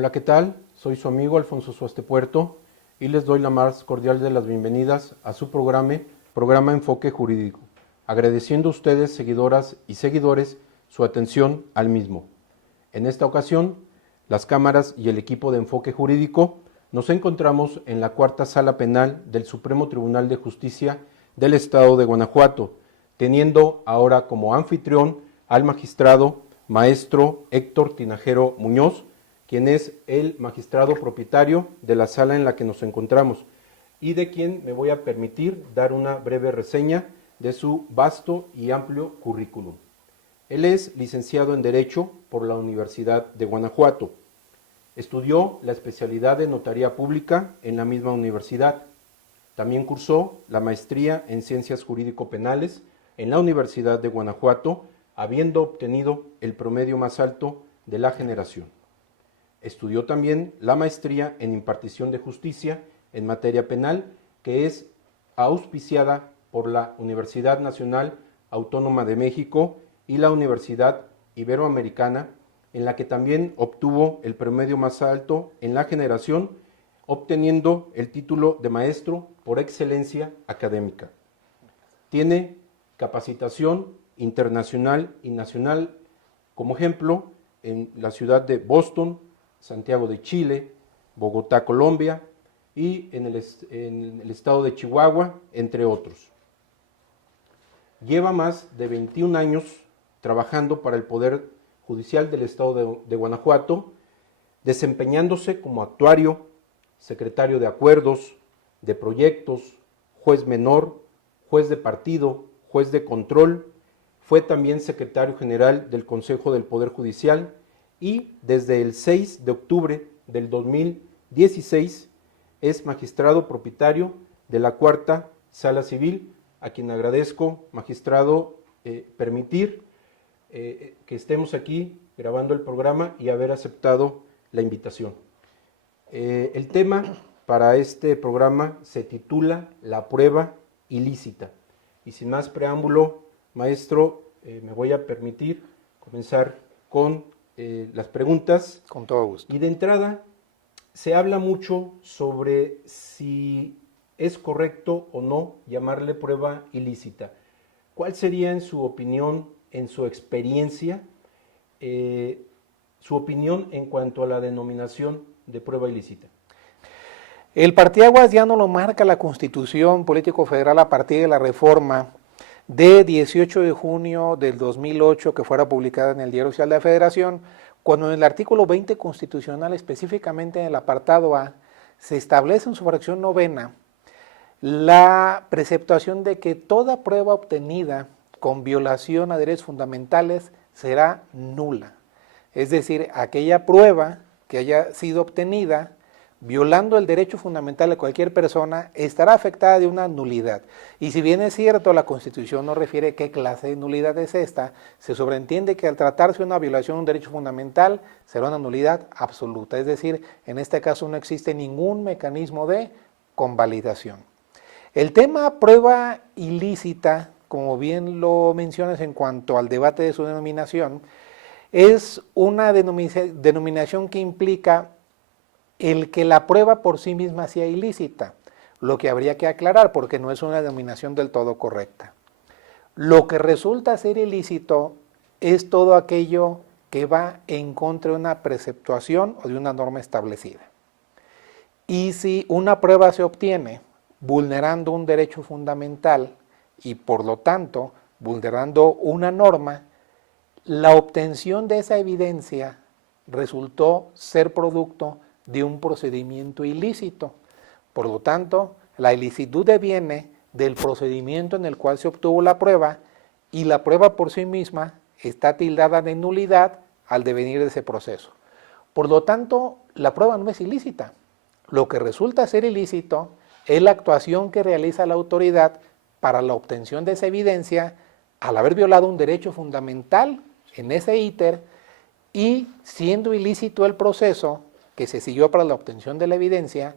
Hola, ¿qué tal? Soy su amigo Alfonso Suaste Puerto y les doy la más cordial de las bienvenidas a su programa Enfoque Jurídico, agradeciendo a ustedes, seguidoras y seguidores, su atención al mismo. En esta ocasión, las cámaras y el equipo de Enfoque Jurídico nos encontramos en la cuarta sala penal del Supremo Tribunal de Justicia del Estado de Guanajuato, teniendo ahora como anfitrión al magistrado maestro Héctor Tinajero Muñoz, quien es el magistrado propietario de la sala en la que nos encontramos y de quien me voy a permitir dar una breve reseña de su vasto y amplio currículum. Él es licenciado en Derecho por la Universidad de Guanajuato. Estudió la especialidad de Notaría Pública en la misma universidad. También cursó la maestría en Ciencias Jurídico-Penales en la Universidad de Guanajuato, habiendo obtenido el promedio más alto de la generación. Estudió también la maestría en Impartición de Justicia en materia penal, que es auspiciada por la Universidad Nacional Autónoma de México y la Universidad Iberoamericana, en la que también obtuvo el promedio más alto en la generación, obteniendo el título de maestro por excelencia académica. Tiene capacitación internacional y nacional, como ejemplo, en la ciudad de Boston, Santiago de Chile, Bogotá, Colombia, y en el estado de Chihuahua, entre otros. Lleva más de 21 años trabajando para el Poder Judicial del Estado de Guanajuato, desempeñándose como actuario, secretario de acuerdos, de proyectos, juez menor, juez de partido, juez de control. Fue también secretario general del Consejo del Poder Judicial y desde el 6 de octubre del 2016 es magistrado propietario de la Cuarta Sala Civil, a quien agradezco, magistrado, permitir que estemos aquí grabando el programa y haber aceptado la invitación. El tema para este programa se titula La prueba ilícita. Y sin más preámbulo, maestro, me voy a permitir comenzar con las preguntas. Con todo gusto. Y de entrada, se habla mucho sobre si es correcto o no llamarle prueba ilícita. ¿Cuál sería, en su opinión, en su experiencia, su opinión en cuanto a la denominación de prueba ilícita? El parteaguas ya no lo marca la Constitución Político Federal a partir de la reforma de 18 de junio del 2008, que fuera publicada en el Diario Oficial de la Federación, cuando en el artículo 20 constitucional, específicamente en el apartado A, se establece en su fracción novena la preceptuación de que toda prueba obtenida con violación a derechos fundamentales será nula. Es decir, aquella prueba que haya sido obtenida violando el derecho fundamental de cualquier persona estará afectada de una nulidad. Y si bien es cierto, la Constitución no refiere qué clase de nulidad es esta, se sobreentiende que al tratarse de una violación de un derecho fundamental será una nulidad absoluta. Es decir, en este caso no existe ningún mecanismo de convalidación. El tema prueba ilícita, como bien lo mencionas en cuanto al debate de su denominación, es una denominación que implica el que la prueba por sí misma sea ilícita, lo que habría que aclarar porque no es una denominación del todo correcta. Lo que resulta ser ilícito es todo aquello que va en contra de una preceptuación o de una norma establecida. Y si una prueba se obtiene vulnerando un derecho fundamental y por lo tanto vulnerando una norma, la obtención de esa evidencia resultó ser producto de un procedimiento ilícito. Por lo tanto, la ilicitud deviene del procedimiento en el cual se obtuvo la prueba y la prueba por sí misma está tildada de nulidad al devenir de ese proceso. Por lo tanto, la prueba no es ilícita. Lo que resulta ser ilícito es la actuación que realiza la autoridad para la obtención de esa evidencia al haber violado un derecho fundamental en ese íter y siendo ilícito el proceso que se siguió para la obtención de la evidencia,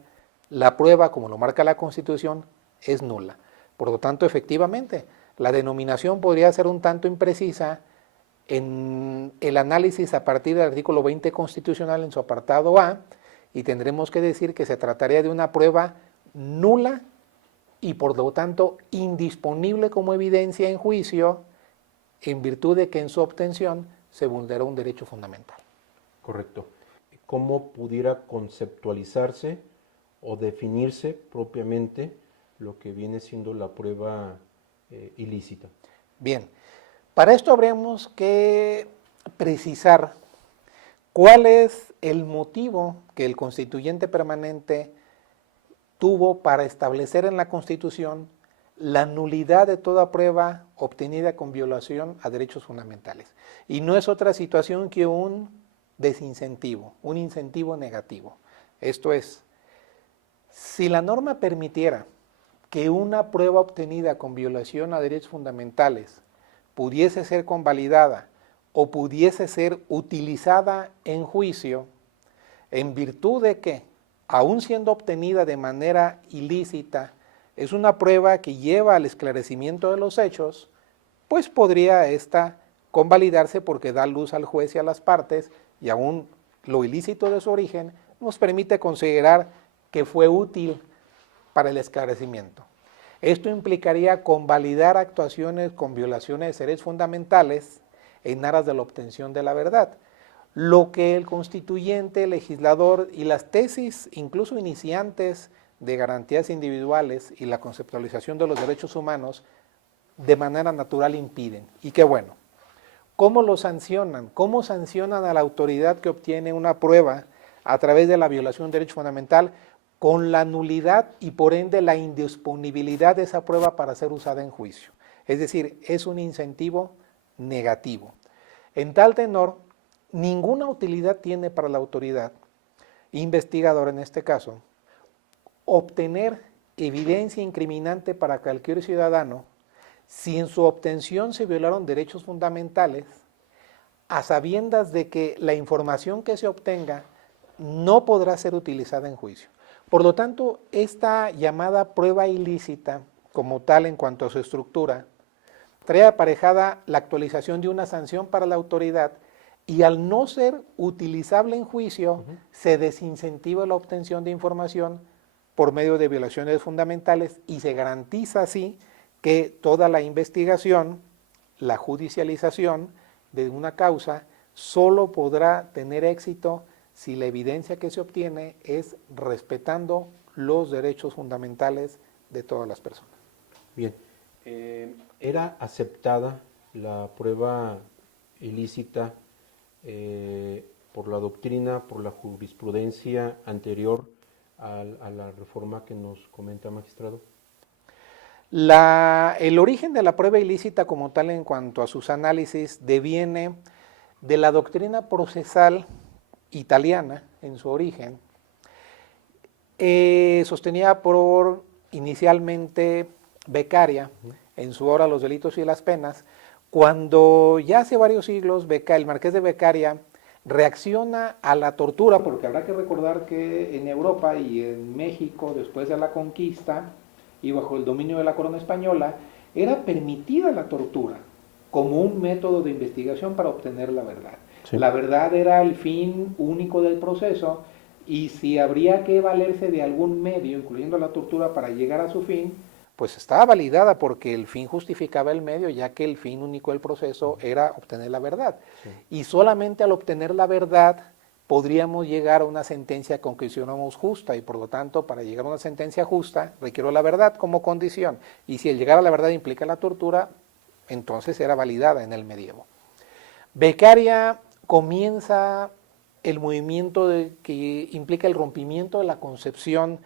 la prueba, como lo marca la Constitución, es nula. Por lo tanto, efectivamente, la denominación podría ser un tanto imprecisa en el análisis a partir del artículo 20 constitucional en su apartado A, y tendremos que decir que se trataría de una prueba nula y por lo tanto indisponible como evidencia en juicio, en virtud de que en su obtención se vulneró un derecho fundamental. Correcto. ¿Cómo pudiera conceptualizarse o definirse propiamente lo que viene siendo la prueba ilícita? Bien, para esto habremos que precisar cuál es el motivo que el constituyente permanente tuvo para establecer en la Constitución la nulidad de toda prueba obtenida con violación a derechos fundamentales. Y no es otra situación que un desincentivo, un incentivo negativo. Esto es, si la norma permitiera que una prueba obtenida con violación a derechos fundamentales pudiese ser convalidada o pudiese ser utilizada en juicio, en virtud de que, aun siendo obtenida de manera ilícita, es una prueba que lleva al esclarecimiento de los hechos, pues podría esta convalidarse porque da luz al juez y a las partes, y aún lo ilícito de su origen nos permite considerar que fue útil para el esclarecimiento. Esto implicaría convalidar actuaciones con violaciones de derechos fundamentales en aras de la obtención de la verdad, lo que el constituyente, el legislador y las tesis, incluso iniciantes de garantías individuales y la conceptualización de los derechos humanos, de manera natural impiden. Y qué bueno. ¿Cómo lo sancionan? ¿Cómo sancionan a la autoridad que obtiene una prueba a través de la violación de derecho fundamental? Con la nulidad y por ende la indisponibilidad de esa prueba para ser usada en juicio. Es decir, es un incentivo negativo. En tal tenor, ninguna utilidad tiene para la autoridad investigadora en este caso obtener evidencia incriminante para cualquier ciudadano si en su obtención se violaron derechos fundamentales, a sabiendas de que la información que se obtenga no podrá ser utilizada en juicio. Por lo tanto, esta llamada prueba ilícita, como tal en cuanto a su estructura, trae aparejada la actualización de una sanción para la autoridad y al no ser utilizable en juicio, se desincentiva la obtención de información por medio de violaciones fundamentales y se garantiza así que toda la investigación, la judicialización de una causa solo podrá tener éxito si la evidencia que se obtiene es respetando los derechos fundamentales de todas las personas. Bien, ¿era aceptada la prueba ilícita por la doctrina, por la jurisprudencia anterior a la reforma que nos comenta, magistrado? El origen de la prueba ilícita como tal en cuanto a sus análisis deviene de la doctrina procesal italiana en su origen, sostenida por inicialmente Beccaria en su obra Los delitos y las penas, cuando ya hace varios siglos el marqués de Beccaria reacciona a la tortura, porque habrá que recordar que en Europa y en México, después de la conquista y bajo el dominio de la corona española, era permitida la tortura como un método de investigación para obtener la verdad. Sí. La verdad era el fin único del proceso y si habría que valerse de algún medio, incluyendo la tortura, para llegar a su fin, pues estaba validada porque el fin justificaba el medio, ya que el fin único del proceso era obtener la verdad. Sí. Y solamente al obtener la verdad podríamos llegar a una sentencia que consideramos justa y por lo tanto para llegar a una sentencia justa requiero la verdad como condición. Y si el llegar a la verdad implica la tortura, entonces era validada en el medievo. Beccaria comienza el movimiento que implica el rompimiento de la concepción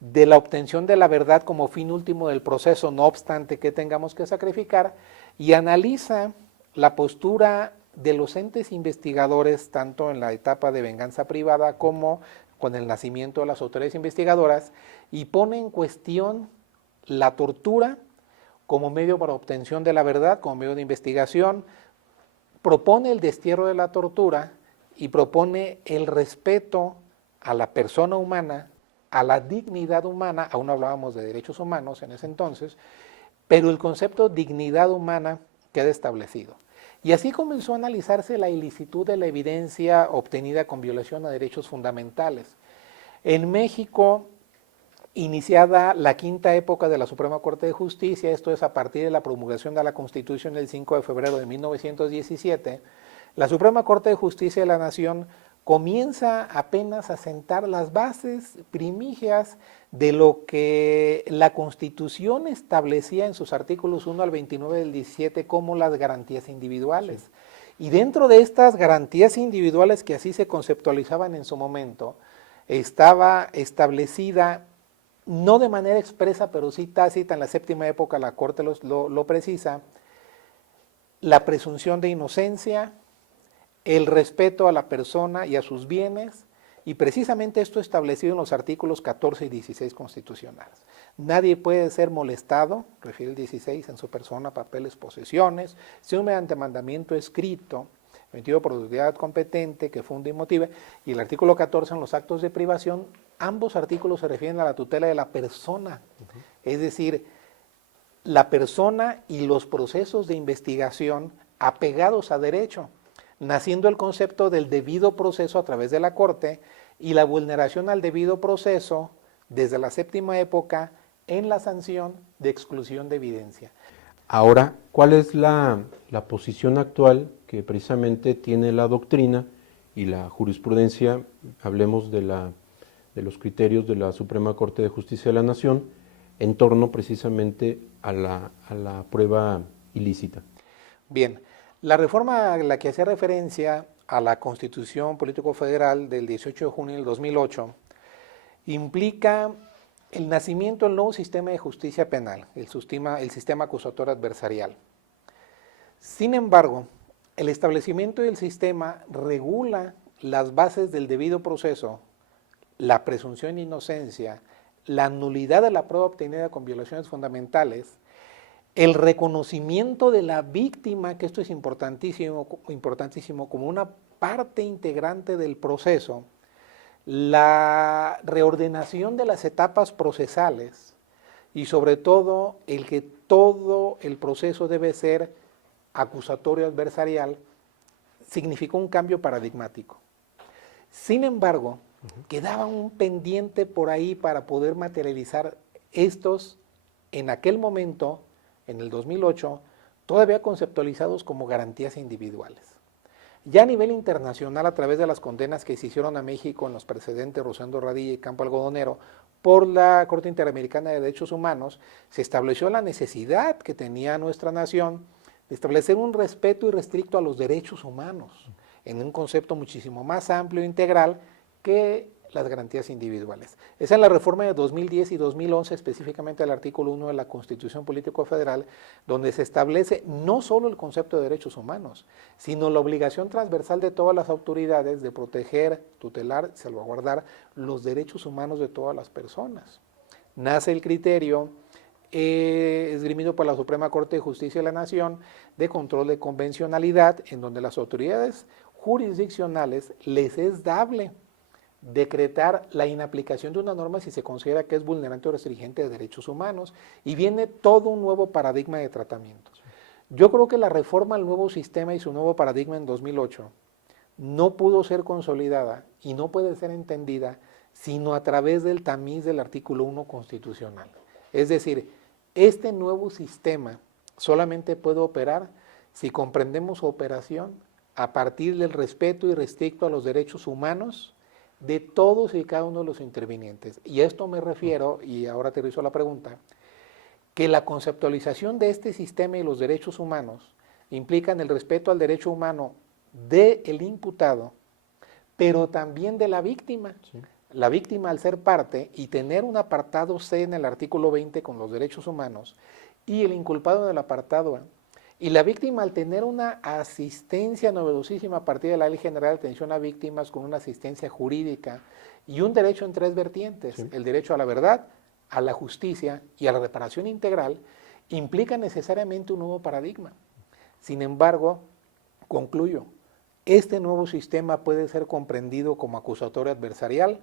de la obtención de la verdad como fin último del proceso, no obstante que tengamos que sacrificar, y analiza la postura de los entes investigadores, tanto en la etapa de venganza privada como con el nacimiento de las autoridades investigadoras, y pone en cuestión la tortura como medio para obtención de la verdad, como medio de investigación, propone el destierro de la tortura y propone el respeto a la persona humana, a la dignidad humana. Aún no hablábamos de derechos humanos en ese entonces, pero el concepto de dignidad humana queda establecido. Y así comenzó a analizarse la ilicitud de la evidencia obtenida con violación a derechos fundamentales. En México, iniciada la quinta época de la Suprema Corte de Justicia, esto es a partir de la promulgación de la Constitución el 5 de febrero de 1917, la Suprema Corte de Justicia de la Nación comienza apenas a sentar las bases primigias de lo que la Constitución establecía en sus artículos 1 al 29 del 17 como las garantías individuales. Y dentro de estas garantías individuales que así se conceptualizaban en su momento, estaba establecida, no de manera expresa, pero sí tácita, en la séptima época la Corte lo precisa, la presunción de inocencia, el respeto a la persona y a sus bienes, y precisamente esto establecido en los artículos 14 y 16 constitucionales. Nadie puede ser molestado, refiere el 16, en su persona, papeles, posesiones, sino mediante mandamiento escrito, emitido por autoridad competente, que funde y motive, y el artículo 14 en los actos de privación, ambos artículos se refieren a la tutela de la persona, es decir, la persona y los procesos de investigación apegados a derecho, naciendo el concepto del debido proceso a través de la Corte y la vulneración al debido proceso desde la séptima época en la sanción de exclusión de evidencia. Ahora, ¿cuál es la posición actual que precisamente tiene la doctrina y la jurisprudencia? Hablemos de los criterios de la Suprema Corte de Justicia de la Nación en torno precisamente a la prueba ilícita. Bien, la reforma a la que hace referencia a la Constitución Político Federal del 18 de junio del 2008 implica el nacimiento del nuevo sistema de justicia penal, el sistema acusatorio adversarial. Sin embargo, el establecimiento del sistema regula las bases del debido proceso, la presunción de inocencia, la nulidad de la prueba obtenida con violaciones fundamentales, el reconocimiento de la víctima, que esto es importantísimo como una parte integrante del proceso, la reordenación de las etapas procesales y sobre todo el que todo el proceso debe ser acusatorio adversarial, significó un cambio paradigmático. Sin embargo, quedaba un pendiente por ahí para poder materializar estos, en aquel momento, en el 2008, todavía conceptualizados como garantías individuales. Ya a nivel internacional, a través de las condenas que se hicieron a México en los precedentes Rosendo Radilla y Campo Algodonero por la Corte Interamericana de Derechos Humanos, se estableció la necesidad que tenía nuestra nación de establecer un respeto irrestricto a los derechos humanos, en un concepto muchísimo más amplio e integral que las garantías individuales. Esa es la reforma de 2010 y 2011, específicamente el artículo 1 de la Constitución Político Federal, donde se establece no solo el concepto de derechos humanos, sino la obligación transversal de todas las autoridades de proteger, tutelar, salvaguardar los derechos humanos de todas las personas. Nace el criterio esgrimido por la Suprema Corte de Justicia de la Nación de control de convencionalidad, en donde las autoridades jurisdiccionales les es dable decretar la inaplicación de una norma si se considera que es vulnerante o restringente de derechos humanos, y viene todo un nuevo paradigma de tratamientos. Yo creo que la reforma al nuevo sistema y su nuevo paradigma en 2008 no pudo ser consolidada y no puede ser entendida sino a través del tamiz del artículo 1 constitucional. Es decir, este nuevo sistema solamente puede operar si comprendemos su operación a partir del respeto irrestricto a los derechos humanos de todos y cada uno de los intervinientes. Y a esto me refiero, y ahora aterrizo la pregunta, que la conceptualización de este sistema y los derechos humanos implican el respeto al derecho humano del imputado, pero también de la víctima. Sí. La víctima, al ser parte y tener un apartado C en el artículo 20 con los derechos humanos, y el inculpado en el apartado A, y la víctima, al tener una asistencia novedosísima a partir de la Ley General de Atención a Víctimas con una asistencia jurídica y un derecho en tres vertientes, sí, el derecho a la verdad, a la justicia y a la reparación integral, implica necesariamente un nuevo paradigma. Sin embargo, concluyo, este nuevo sistema puede ser comprendido como acusatorio adversarial,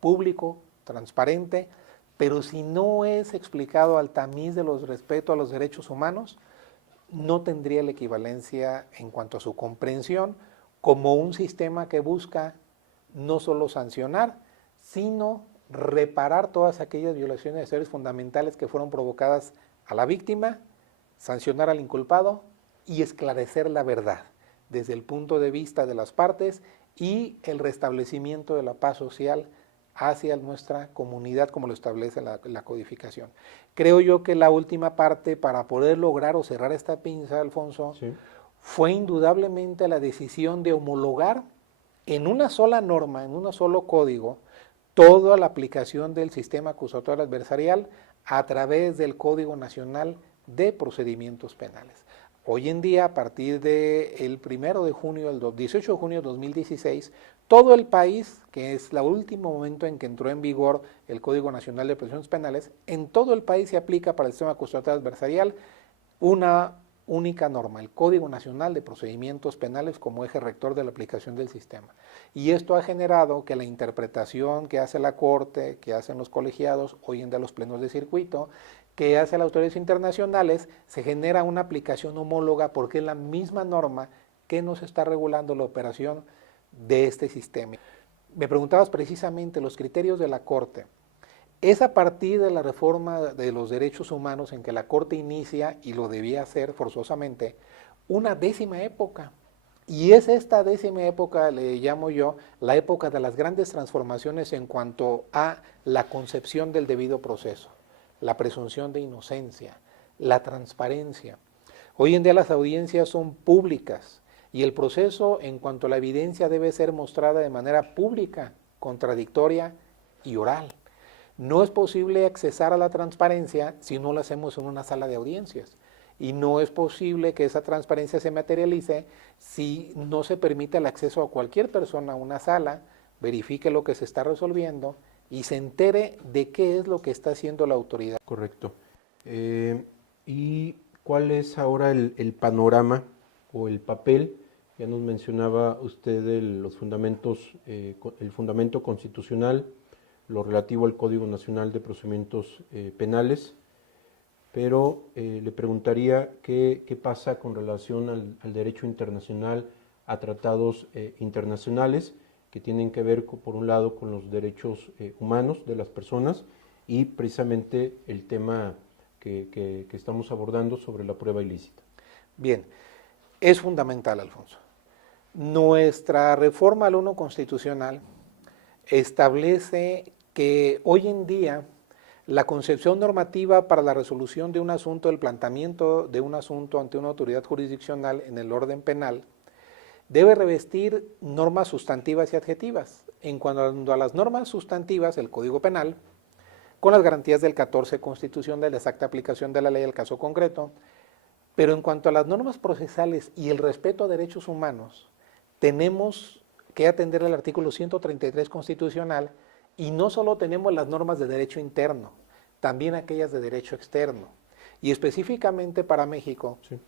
público, transparente, pero si no es explicado al tamiz de los respeto a los derechos humanos, no tendría la equivalencia en cuanto a su comprensión como un sistema que busca no solo sancionar, sino reparar todas aquellas violaciones de derechos fundamentales que fueron provocadas a la víctima, sancionar al inculpado y esclarecer la verdad desde el punto de vista de las partes y el restablecimiento de la paz social hacia nuestra comunidad como lo establece la codificación. Creo yo que la última parte para poder lograr o cerrar esta pinza, Alfonso, sí, fue indudablemente la decisión de homologar en una sola norma, en un solo código, toda la aplicación del sistema acusatorio adversarial a través del Código Nacional de Procedimientos Penales. Hoy en día, a partir del 1 de junio, el 18 de junio de 2016, todo el país, que es el último momento en que entró en vigor el Código Nacional de Procedimientos Penales, en todo el país se aplica para el sistema acusatorio adversarial una única norma, el Código Nacional de Procedimientos Penales como eje rector de la aplicación del sistema. Y esto ha generado que la interpretación que hace la Corte, que hacen los colegiados, hoy en día los plenos de circuito, que hace las autoridades internacionales, se genera una aplicación homóloga porque es la misma norma que nos está regulando la operación de este sistema. Me preguntabas precisamente los criterios de la Corte. Es a partir de la reforma de los derechos humanos en que la Corte inicia, y lo debía hacer forzosamente, una 10ª época. Y es esta 10ª época, le llamo yo, la época de las grandes transformaciones en cuanto a la concepción del debido proceso, la presunción de inocencia, la transparencia. Hoy en día las audiencias son públicas y el proceso en cuanto a la evidencia debe ser mostrada de manera pública, contradictoria y oral. No es posible accesar a la transparencia si no lo hacemos en una sala de audiencias. Y no es posible que esa transparencia se materialice si no se permite el acceso a cualquier persona a una sala, verifique lo que se está resolviendo y se entere de qué es lo que está haciendo la autoridad. Correcto. ¿Y cuál es ahora el panorama o el papel? Ya nos mencionaba usted los fundamentos, el fundamento constitucional, lo relativo al Código Nacional de Procedimientos Penales, pero le preguntaría qué pasa con relación al derecho internacional, a tratados internacionales que tienen que ver, por un lado, con los derechos humanos de las personas y precisamente el tema que estamos abordando sobre la prueba ilícita. Bien, es fundamental, Alfonso. Nuestra reforma al 1 constitucional establece que hoy en día la concepción normativa para la resolución de un asunto, el planteamiento de un asunto ante una autoridad jurisdiccional en el orden penal, debe revestir normas sustantivas y adjetivas. En cuanto a las normas sustantivas, el Código Penal, con las garantías del 14 Constitución de la exacta aplicación de la ley al caso concreto, pero en cuanto a las normas procesales y el respeto a derechos humanos, tenemos que atender al artículo 133 constitucional y no solo tenemos las normas de derecho interno, también aquellas de derecho externo. Y específicamente para México, sí,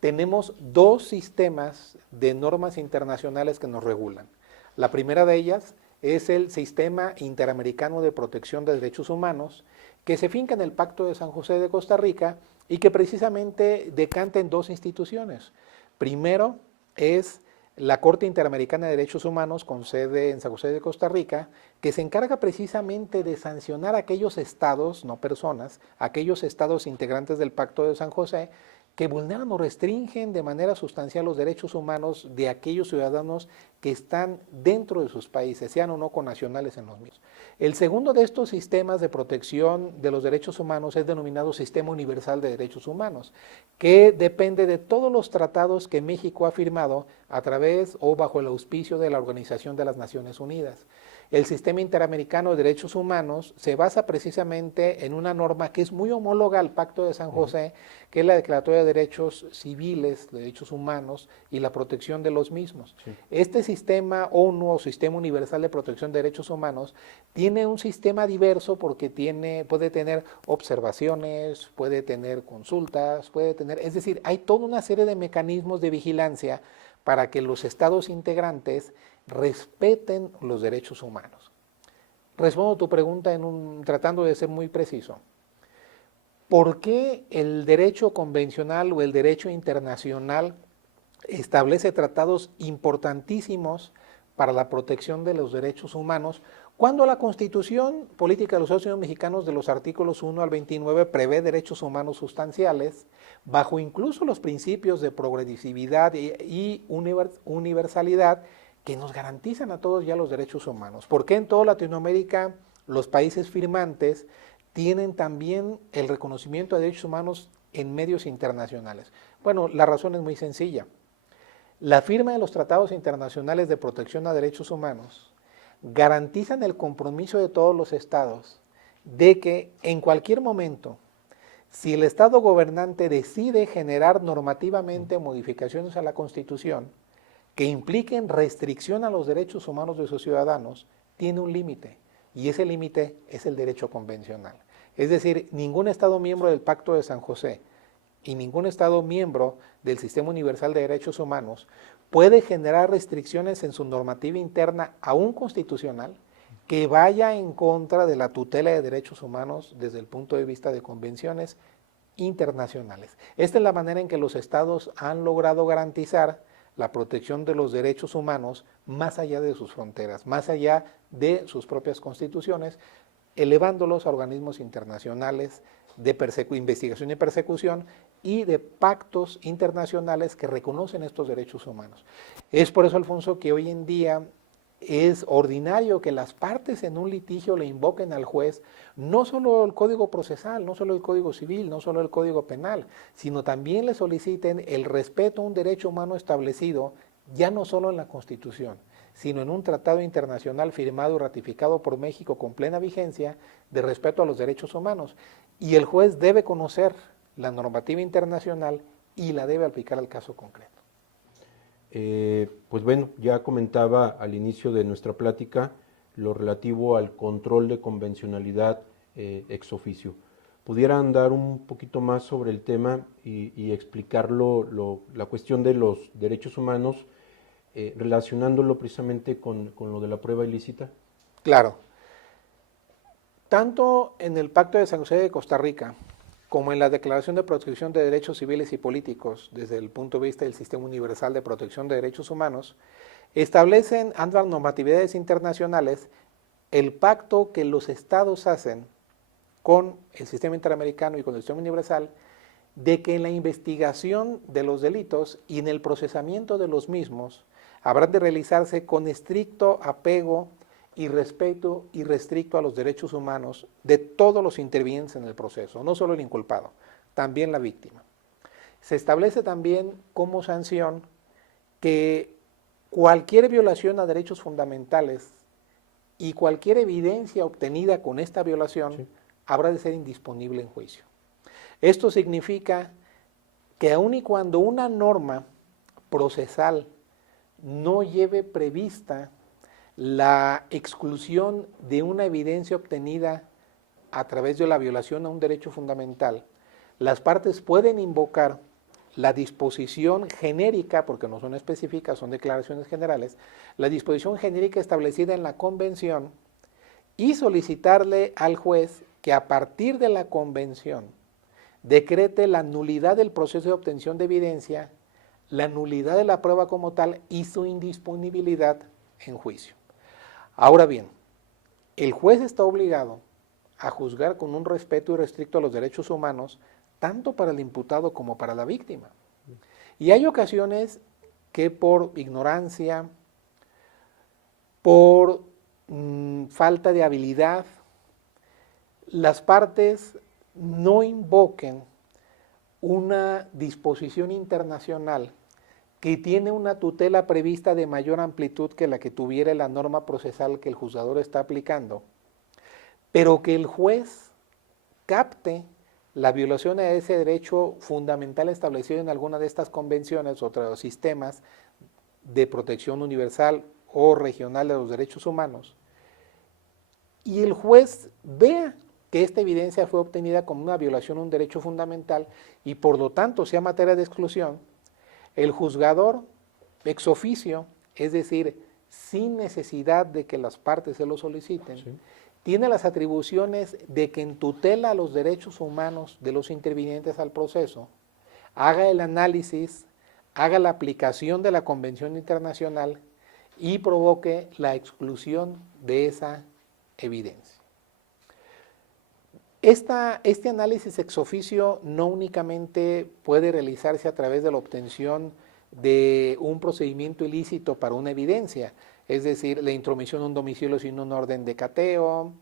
tenemos 2 sistemas de normas internacionales que nos regulan. La primera de ellas es el Sistema Interamericano de Protección de Derechos Humanos, que se finca en el Pacto de San José de Costa Rica y que precisamente decanta en 2 instituciones. Primero es la Corte Interamericana de Derechos Humanos, con sede en San José de Costa Rica, que se encarga precisamente de sancionar a aquellos estados, no personas, aquellos estados integrantes del Pacto de San José, que vulneran o restringen de manera sustancial los derechos humanos de aquellos ciudadanos que están dentro de sus países, sean o no connacionales en los mismos. El segundo de estos sistemas de protección de los derechos humanos es denominado Sistema Universal de Derechos Humanos, que depende de todos los tratados que México ha firmado a través o bajo el auspicio de la Organización de las Naciones Unidas. El Sistema Interamericano de Derechos Humanos se basa precisamente en una norma que es muy homóloga al Pacto de San José, que es la Declaratoria de Derechos Civiles, de Derechos Humanos y la protección de los mismos. Sí. Este sistema ONU o Sistema Universal de Protección de Derechos Humanos tiene un sistema diverso porque puede tener observaciones, puede tener consultas, es decir, hay toda una serie de mecanismos de vigilancia para que los estados integrantes respeten los derechos humanos. Respondo a tu pregunta tratando de ser muy preciso. ¿Por qué el derecho convencional o el derecho internacional establece tratados importantísimos para la protección de los derechos humanos, cuando la Constitución Política de los Estados Unidos Mexicanos, de los artículos 1 al 29, prevé derechos humanos sustanciales, bajo incluso los principios de progresividad y universalidad que nos garantizan a todos ya los derechos humanos? ¿Por qué en toda Latinoamérica los países firmantes tienen también el reconocimiento de derechos humanos en medios internacionales? Bueno, la razón es muy sencilla. La firma de los tratados internacionales de protección a derechos humanos garantizan el compromiso de todos los estados de que en cualquier momento, si el estado gobernante decide generar normativamente modificaciones a la Constitución que impliquen restricción a los derechos humanos de sus ciudadanos, tiene un límite, y ese límite es el derecho convencional. Es decir, ningún estado miembro del Pacto de San José y ningún estado miembro del Sistema Universal de Derechos Humanos puede generar restricciones en su normativa interna, aún constitucional, que vaya en contra de la tutela de derechos humanos desde el punto de vista de convenciones internacionales. Esta es la manera en que los estados han logrado garantizar la protección de los derechos humanos más allá de sus fronteras, más allá de sus propias constituciones, elevándolos a organismos internacionales de investigación y persecución y de pactos internacionales que reconocen estos derechos humanos. Es por eso, Alfonso, que hoy en día es ordinario que las partes en un litigio le invoquen al juez no solo el Código Procesal, no solo el Código Civil, no solo el Código Penal, sino también le soliciten el respeto a un derecho humano establecido ya no solo en la Constitución, sino en un tratado internacional firmado y ratificado por México con plena vigencia de respeto a los derechos humanos. Y el juez debe conocer la normativa internacional y la debe aplicar al caso concreto. Pues bueno, ya comentaba al inicio de nuestra plática lo relativo al control de convencionalidad ex oficio. ¿Pudieran dar un poquito más sobre el tema y explicarlo, la cuestión de los derechos humanos, relacionándolo precisamente con lo de la prueba ilícita? Claro. Tanto en el Pacto de San José de Costa Rica como en la Declaración de Protección de Derechos Civiles y Políticos, desde el punto de vista del Sistema Universal de Protección de Derechos Humanos, establecen ambas normatividades internacionales el pacto que los estados hacen con el sistema interamericano y con el sistema universal, de que en la investigación de los delitos y en el procesamiento de los mismos habrán de realizarse con estricto apego y respeto irrestricto a los derechos humanos de todos los intervinientes en el proceso, no solo el inculpado, también la víctima. Se establece también como sanción que cualquier violación a derechos fundamentales y cualquier evidencia obtenida con esta violación habrá de ser indisponible en juicio. Esto significa que aun y cuando una norma procesal no lleve prevista la exclusión de una evidencia obtenida a través de la violación a un derecho fundamental, las partes pueden invocar la disposición genérica, porque no son específicas, son declaraciones generales, la disposición genérica establecida en la convención y solicitarle al juez que a partir de la convención decrete la nulidad del proceso de obtención de evidencia, la nulidad de la prueba como tal y su indisponibilidad en juicio. Ahora bien, el juez está obligado a juzgar con un respeto irrestricto a los derechos humanos, tanto para el imputado como para la víctima. Y hay ocasiones que por ignorancia, por falta de habilidad, las partes no invoquen una disposición internacional que tiene una tutela prevista de mayor amplitud que la que tuviera la norma procesal que el juzgador está aplicando, pero que el juez capte la violación a ese derecho fundamental establecido en alguna de estas convenciones o otros sistemas de protección universal o regional de los derechos humanos, y el juez vea que esta evidencia fue obtenida como una violación a un derecho fundamental y por lo tanto sea materia de exclusión, el juzgador ex oficio, es decir, sin necesidad de que las partes se lo soliciten, tiene las atribuciones de que en tutela a los derechos humanos de los intervinientes al proceso, haga el análisis, haga la aplicación de la Convención Internacional y provoque la exclusión de esa evidencia. Este análisis ex officio no únicamente puede realizarse a través de la obtención de un procedimiento ilícito para una evidencia, es decir, la intromisión de un domicilio sin un orden de cateo,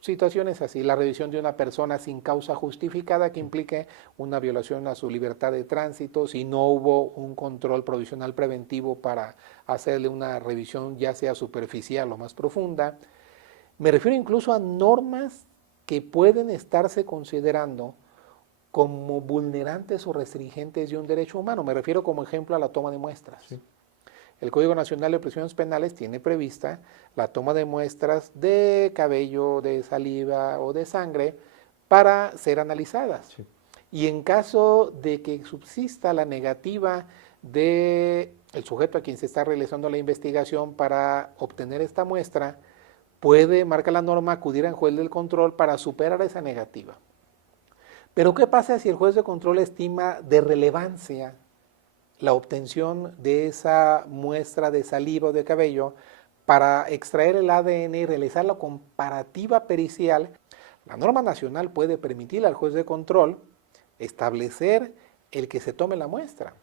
situaciones así, la revisión de una persona sin causa justificada que implique una violación a su libertad de tránsito, si no hubo un control provisional preventivo para hacerle una revisión ya sea superficial o más profunda. Me refiero incluso a normas que pueden estarse considerando como vulnerantes o restringentes de un derecho humano. Me refiero como ejemplo a la toma de muestras. Sí. El Código Nacional de Prisiones Penales tiene prevista la toma de muestras de cabello, de saliva o de sangre para ser analizadas. Sí. Y en caso de que subsista la negativa del sujeto a quien se está realizando la investigación para obtener esta muestra, puede, marca la norma, acudir al juez del control para superar esa negativa. Pero ¿qué pasa si el juez de control estima de relevancia la obtención de esa muestra de saliva o de cabello para extraer el ADN y realizar la comparativa pericial? La norma nacional puede permitir al juez de control establecer el que se tome la muestra.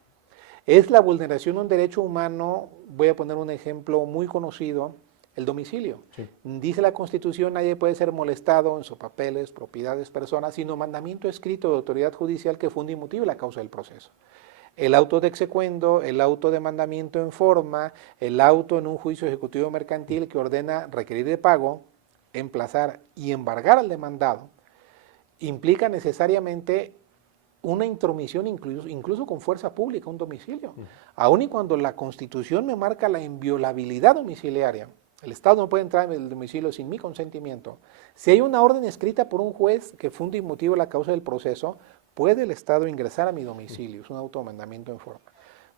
Es la vulneración de un derecho humano, voy a poner un ejemplo muy conocido, el domicilio. Sí. Dice la Constitución, nadie puede ser molestado en sus papeles, propiedades, personas, sino mandamiento escrito de autoridad judicial que funde inmutable la causa del proceso. El auto de execuendo, el auto de mandamiento en forma, el auto en un juicio ejecutivo mercantil que ordena requerir de pago, emplazar y embargar al demandado, implica necesariamente una intromisión incluso con fuerza pública, un domicilio. Aun y cuando la Constitución me marca la inviolabilidad domiciliaria, el Estado no puede entrar en el domicilio sin mi consentimiento. Si hay una orden escrita por un juez que funde inmotivo la causa del proceso, puede el Estado ingresar a mi domicilio, es un automandamiento en forma.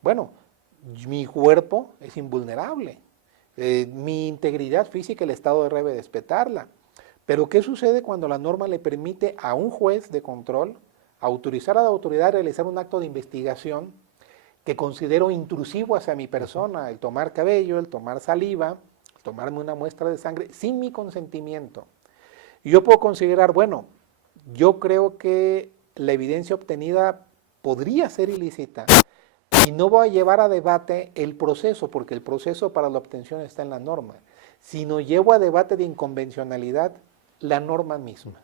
Bueno, mi cuerpo es invulnerable, mi integridad física el Estado debe respetarla. Pero ¿qué sucede cuando la norma le permite a un juez de control autorizar a la autoridad a realizar un acto de investigación que considero intrusivo hacia mi persona, el tomar cabello, el tomar saliva, tomarme una muestra de sangre sin mi consentimiento? Y yo puedo considerar, bueno, yo creo que la evidencia obtenida podría ser ilícita y no voy a llevar a debate el proceso, porque el proceso para la obtención está en la norma, sino llevo a debate de inconvencionalidad la norma misma.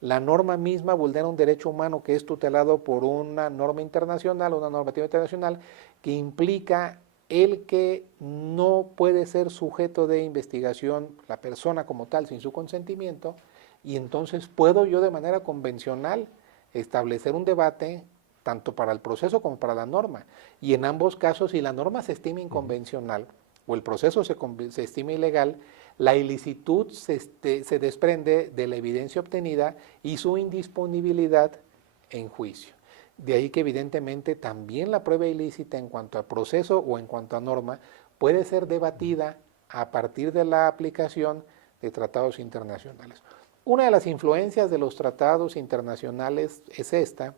La norma misma vulnera un derecho humano que es tutelado por una norma internacional, una normativa internacional que implica el que no puede ser sujeto de investigación la persona como tal sin su consentimiento, y entonces puedo yo de manera convencional establecer un debate tanto para el proceso como para la norma. Y en ambos casos, si la norma se estima inconvencional o el proceso se estima ilegal, la ilicitud se desprende de la evidencia obtenida y su indisponibilidad en juicio. De ahí que evidentemente también la prueba ilícita en cuanto a proceso o en cuanto a norma puede ser debatida a partir de la aplicación de tratados internacionales. Una de las influencias de los tratados internacionales es esta,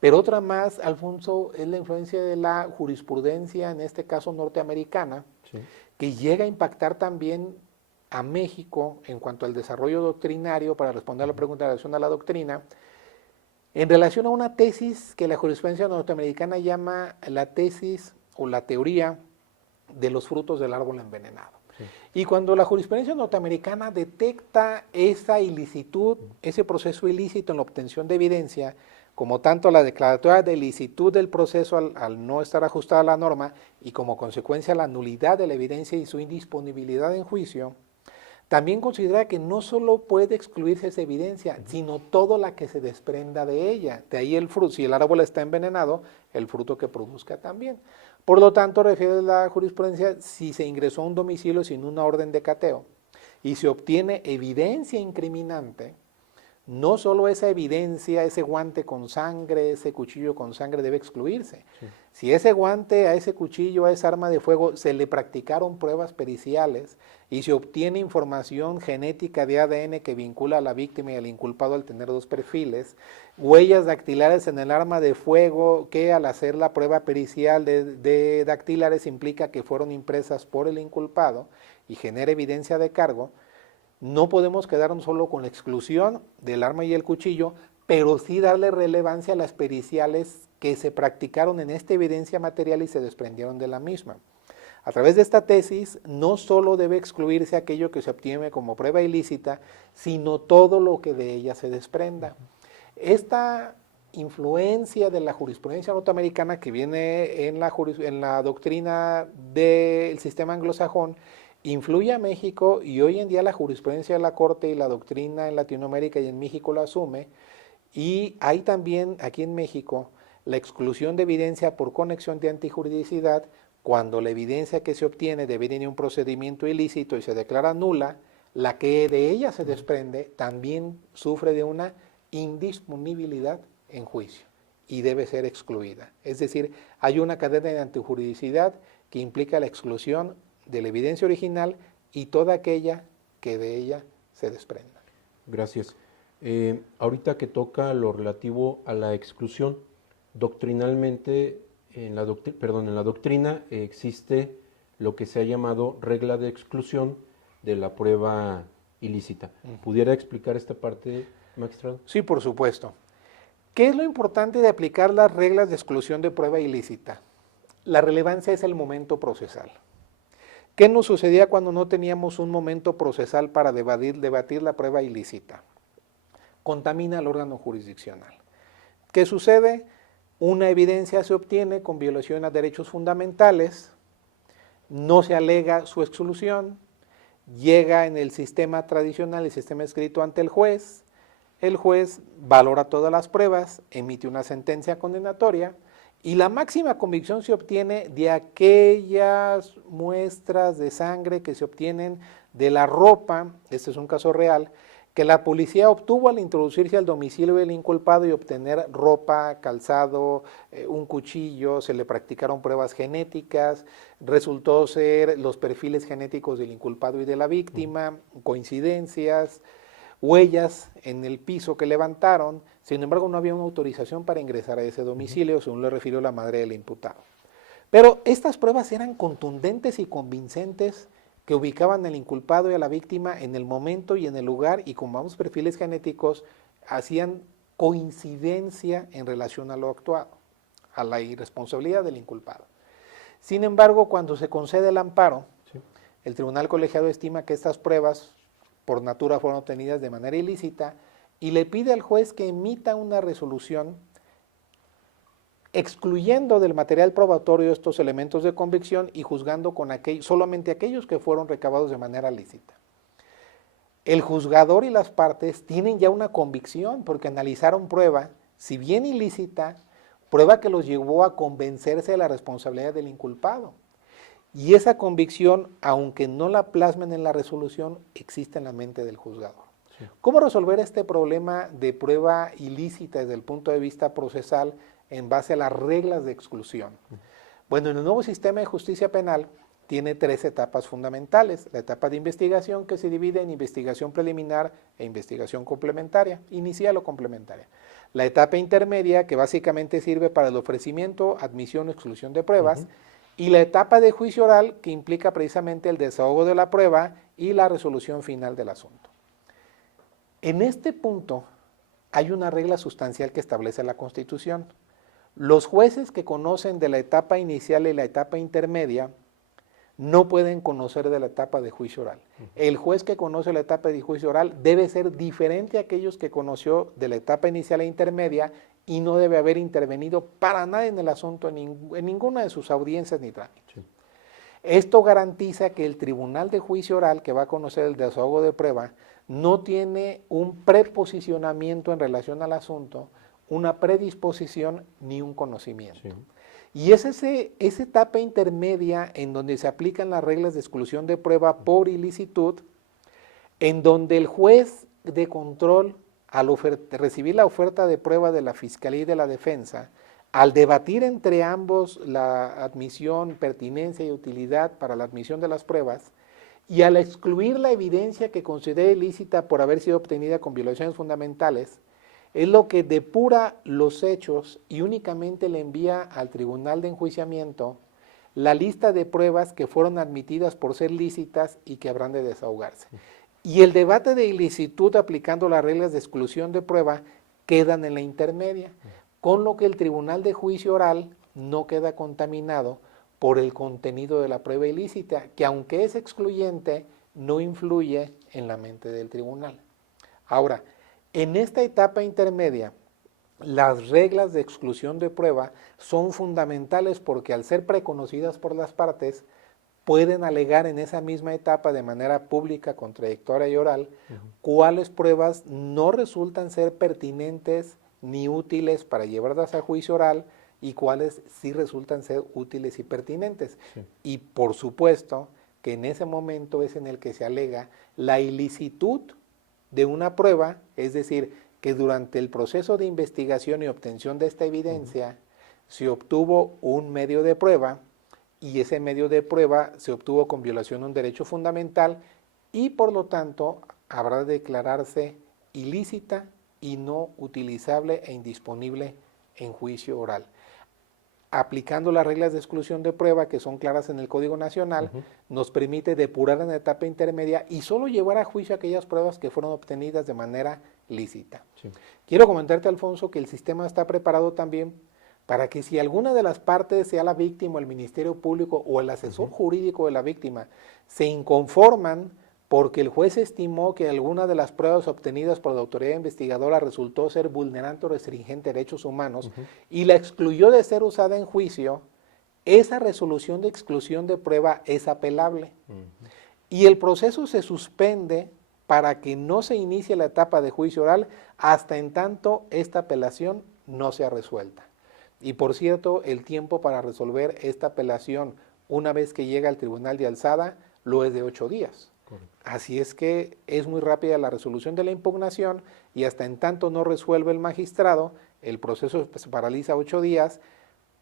pero otra más, Alfonso, es la influencia de la jurisprudencia, en este caso norteamericana, sí, que llega a impactar también a México en cuanto al desarrollo doctrinario, para responder a la pregunta en relación a la doctrina, en relación a una tesis que la jurisprudencia norteamericana llama la tesis o la teoría de los frutos del árbol envenenado. Sí. Y cuando la jurisprudencia norteamericana detecta esa ilicitud, ese proceso ilícito en la obtención de evidencia, como tanto la declaratoria de ilicitud del proceso al no estar ajustada a la norma y como consecuencia la nulidad de la evidencia y su indisponibilidad en juicio, también considera que no solo puede excluirse esa evidencia, sino toda la que se desprenda de ella. De ahí el fruto, si el árbol está envenenado, el fruto que produzca también. Por lo tanto, refiere la jurisprudencia, si se ingresó a un domicilio sin una orden de cateo y se obtiene evidencia incriminante, no solo esa evidencia, ese guante con sangre, ese cuchillo con sangre debe excluirse. Sí. Si ese guante, a ese cuchillo, a esa arma de fuego se le practicaron pruebas periciales y se obtiene información genética de ADN que vincula a la víctima y al inculpado al tener dos perfiles, huellas dactilares en el arma de fuego que al hacer la prueba pericial de dactilares implica que fueron impresas por el inculpado y genera evidencia de cargo, no podemos quedarnos solo con la exclusión del arma y el cuchillo, pero sí darle relevancia a las periciales que se practicaron en esta evidencia material y se desprendieron de la misma. A través de esta tesis, no solo debe excluirse aquello que se obtiene como prueba ilícita, sino todo lo que de ella se desprenda. Esta influencia de la jurisprudencia norteamericana que viene en la doctrina del sistema anglosajón influye a México, y hoy en día la jurisprudencia de la Corte y la doctrina en Latinoamérica y en México lo asume, y hay también aquí en México la exclusión de evidencia por conexión de antijuridicidad cuando la evidencia que se obtiene deviene de un procedimiento ilícito y se declara nula, la que de ella se desprende también sufre de una indisponibilidad en juicio y debe ser excluida. Es decir, hay una cadena de antijuridicidad que implica la exclusión de la evidencia original y toda aquella que de ella se desprenda. Gracias. Ahorita que toca lo relativo a la exclusión, doctrinalmente, en la doctrina existe lo que se ha llamado regla de exclusión de la prueba ilícita. ¿Pudiera explicar esta parte, magistrado? Sí, por supuesto. ¿Qué es lo importante de aplicar las reglas de exclusión de prueba ilícita? La relevancia es el momento procesal. ¿Qué nos sucedía cuando no teníamos un momento procesal para debatir la prueba ilícita? Contamina el órgano jurisdiccional. ¿Qué sucede? Una evidencia se obtiene con violación a derechos fundamentales, no se alega su exclusión, llega en el sistema tradicional, el sistema escrito ante el juez valora todas las pruebas, emite una sentencia condenatoria, y la máxima convicción se obtiene de aquellas muestras de sangre que se obtienen de la ropa, este es un caso real, que la policía obtuvo al introducirse al domicilio del inculpado y obtener ropa, calzado, un cuchillo, se le practicaron pruebas genéticas, resultó ser los perfiles genéticos del inculpado y de la víctima, coincidencias, huellas en el piso que levantaron. Sin embargo, no había una autorización para ingresar a ese domicilio, según le refirió la madre del imputado. Pero estas pruebas eran contundentes y convincentes, que ubicaban al inculpado y a la víctima en el momento y en el lugar, y como ambos perfiles genéticos hacían coincidencia en relación a lo actuado, a la irresponsabilidad del inculpado. Sin embargo, cuando se concede el amparo, sí, el tribunal colegiado estima que estas pruebas por natura fueron obtenidas de manera ilícita y le pide al juez que emita una resolución excluyendo del material probatorio estos elementos de convicción y juzgando con solamente aquellos que fueron recabados de manera lícita. El juzgador y las partes tienen ya una convicción porque analizaron prueba, si bien ilícita, prueba que los llevó a convencerse de la responsabilidad del inculpado. Y esa convicción, aunque no la plasmen en la resolución, existe en la mente del juzgador. Sí. ¿Cómo resolver este problema de prueba ilícita desde el punto de vista procesal en base a las reglas de exclusión? Bueno, en el nuevo sistema de justicia penal tiene 3 etapas fundamentales. La etapa de investigación, que se divide en investigación preliminar e investigación complementaria, inicial o complementaria. La etapa intermedia, que básicamente sirve para el ofrecimiento, admisión o exclusión de pruebas, y la etapa de juicio oral, que implica precisamente el desahogo de la prueba y la resolución final del asunto. En este punto hay una regla sustancial que establece la Constitución. Los jueces que conocen de la etapa inicial y la etapa intermedia no pueden conocer de la etapa de juicio oral. El juez que conoce la etapa de juicio oral debe ser diferente a aquellos que conoció de la etapa inicial e intermedia y no debe haber intervenido para nada en el asunto en ninguna de sus audiencias ni trámites. Sí. Esto garantiza que el tribunal de juicio oral que va a conocer el desahogo de prueba no tiene un preposicionamiento en relación al asunto, una predisposición ni un conocimiento. Sí. Y es esa etapa intermedia en donde se aplican las reglas de exclusión de prueba por ilicitud, en donde el juez de control al recibir la oferta de prueba de la Fiscalía y de la Defensa, al debatir entre ambos la admisión, pertinencia y utilidad para la admisión de las pruebas, y al excluir la evidencia que considere ilícita por haber sido obtenida con violaciones fundamentales, es lo que depura los hechos y únicamente le envía al Tribunal de Enjuiciamiento la lista de pruebas que fueron admitidas por ser lícitas y que habrán de desahogarse. Y el debate de ilicitud aplicando las reglas de exclusión de prueba quedan en la intermedia, con lo que el Tribunal de Juicio Oral no queda contaminado por el contenido de la prueba ilícita, que aunque es excluyente, no influye en la mente del tribunal. Ahora, en esta etapa intermedia, las reglas de exclusión de prueba son fundamentales porque al ser preconocidas por las partes, pueden alegar en esa misma etapa de manera pública, contradictoria y oral, cuáles pruebas no resultan ser pertinentes ni útiles para llevarlas a juicio oral y cuáles sí resultan ser útiles y pertinentes. Sí. Y por supuesto que en ese momento es en el que se alega la ilicitud de una prueba, es decir, que durante el proceso de investigación y obtención de esta evidencia se obtuvo un medio de prueba y ese medio de prueba se obtuvo con violación de un derecho fundamental y por lo tanto habrá de declararse ilícita y no utilizable e indisponible en juicio oral. Aplicando las reglas de exclusión de prueba que son claras en el Código Nacional, nos permite depurar en la etapa intermedia y solo llevar a juicio aquellas pruebas que fueron obtenidas de manera lícita. Sí. Quiero comentarte, Alfonso, que el sistema está preparado también para que si alguna de las partes, sea la víctima, el Ministerio Público o el asesor jurídico de la víctima, se inconforman porque el juez estimó que alguna de las pruebas obtenidas por la autoridad investigadora resultó ser vulnerante o restringente derechos humanos y la excluyó de ser usada en juicio, esa resolución de exclusión de prueba es apelable. Y el proceso se suspende para que no se inicie la etapa de juicio oral hasta en tanto esta apelación no sea resuelta. Y por cierto, el tiempo para resolver esta apelación una vez que llega al tribunal de alzada lo es de 8 días. Así es que es muy rápida la resolución de la impugnación y hasta en tanto no resuelve el magistrado, el proceso se paraliza 8 días,